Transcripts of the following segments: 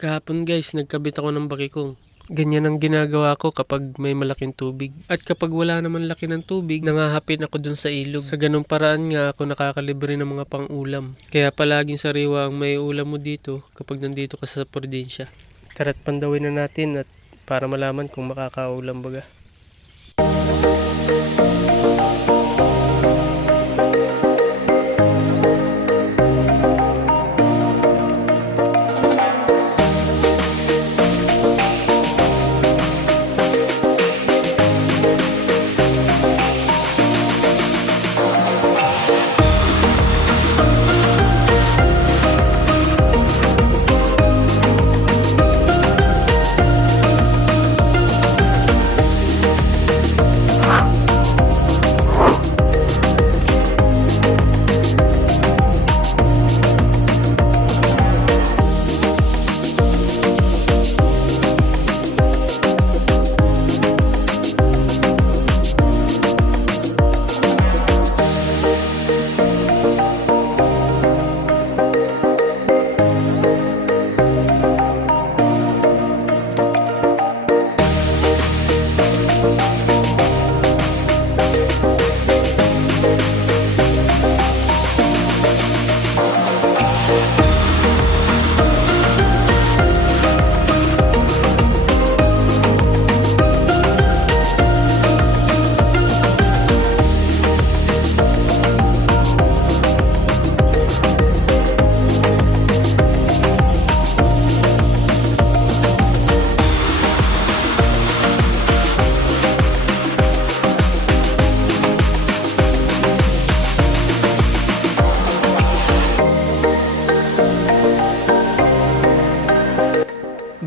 Kahapon guys, nagkabit ako ng bakikong. Ganyan ang ginagawa ko kapag may malaking tubig. At kapag wala naman laki ng tubig, nangahapin ako dun sa ilog. Sa ganung paraan nga ako nakakalibre ng mga pang-ulam. Kaya palaging sariwa ang may ulam mo dito kapag nandito ka sa probinsya. Tara't pandawin na natin at para malaman kung makakaulam baga.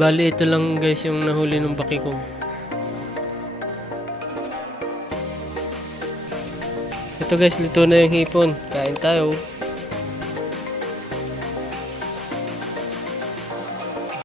Bali, ito lang guys yung nahuli ng bakikong. Ito guys, luto na yung hipon. Kain tayo.